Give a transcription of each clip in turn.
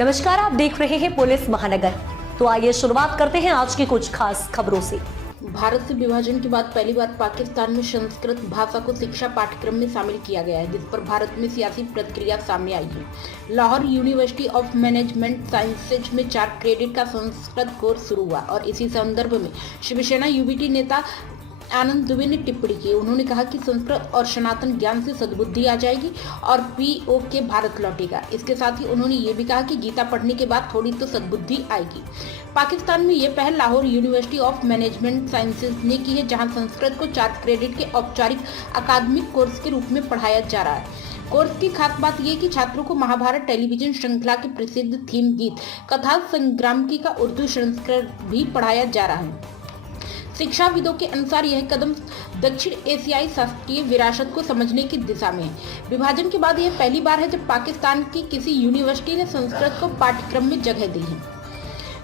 नमस्कार, आप देख रहे हैं पुलिस महानगर। तो आइए शुरुआत करते हैं आज की कुछ खास खबरों से। भारत से विभाजन के बाद पहली बार पाकिस्तान में संस्कृत भाषा को शिक्षा पाठ्यक्रम में शामिल किया गया है, जिस पर भारत में सियासी प्रतिक्रिया सामने आई है। Lahore university of management sciences में 4 क्रेडिट का संस्कृत कोर्स शुरू हुआ और इसी संदर्भ में शिवसेना यूबीटी नेता आनंद दुबे ने टिप्पणी की। उन्होंने कहा कि संस्कृत और सनातन ज्ञान से सद्बुद्धि आ जाएगी और पीओके भारत लौटेगा। इसके साथ ही उन्होंने ये भी कहा कि गीता पढ़ने के बाद थोड़ी तो सद्बुद्धि आएगी। पाकिस्तान में ये पहल Lahore university of management sciences ने की है, जहां संस्कृत को 4 क्रेडिट के औपचारिक अकादमिक कोर्स के रूप में पढ़ाया जा रहा है। कोर्स की खास बात यह कि छात्रों को महाभारत टेलीविजन श्रृंखला के प्रसिद्ध थीम गीत कथा संग्रामकी का उर्दू संस्करण भी पढ़ाया जा रहा है। शिक्षाविदों के अनुसार यह कदम दक्षिण एशियाई शास्त्रीय विरासत को समझने की दिशा में है। विभाजन के बाद यह पहली बार है जब पाकिस्तान की किसी यूनिवर्सिटी ने संस्कृत को पाठ्यक्रम में जगह दी है।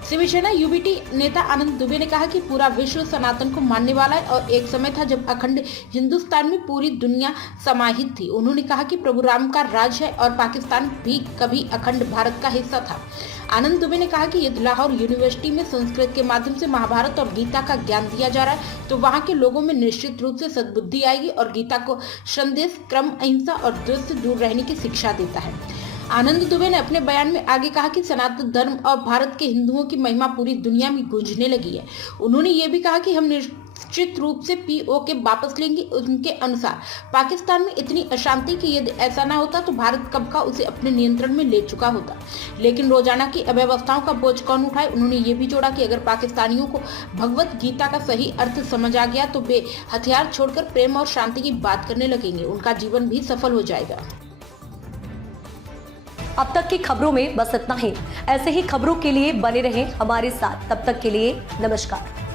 शिवसेना यूबीटी नेता आनंद दुबे ने कहा कि पूरा विश्व सनातन को मानने वाला है और एक समय था जब अखंड हिंदुस्तान में पूरी दुनिया समाहित थी। उन्होंने कहा कि प्रभु राम का राज है और पाकिस्तान भी कभी अखंड भारत का हिस्सा था। आनंद दुबे ने कहा कि यदि लाहौर यूनिवर्सिटी में संस्कृत के माध्यम से महाभारत और गीता का ज्ञान दिया जा रहा है तो वहाँ के लोगों में निश्चित रूप से सद्बुद्धि आएगी और गीता को संदेश क्रम, अहिंसा और द्वेष से दूर रहने की शिक्षा देता है। आनंद दुबे ने अपने बयान में आगे कहा कि सनातन धर्म और भारत के हिंदुओं की महिमा पूरी दुनिया में गूंजने लगी है। उन्होंने ये भी कहा कि हम निश्चित रूप से पीओके वापस लेंगे। उनके अनुसार पाकिस्तान में इतनी अशांति कि यदि ऐसा ना होता तो भारत कब का उसे अपने नियंत्रण में ले चुका होता, लेकिन रोजाना की अव्यवस्थाओं का बोझ कौन उठाए। उन्होंने ये भी जोड़ा कि अगर पाकिस्तानियों को भगवत गीता का सही अर्थ समझ आ गया तो वे हथियार छोड़कर प्रेम और शांति की बात करने लगेंगे। उनका जीवन भी सफल हो जाएगा। अब तक की खबरों में बस इतना ही। ऐसे ही खबरों के लिए बने रहें हमारे साथ। तब तक के लिए नमस्कार।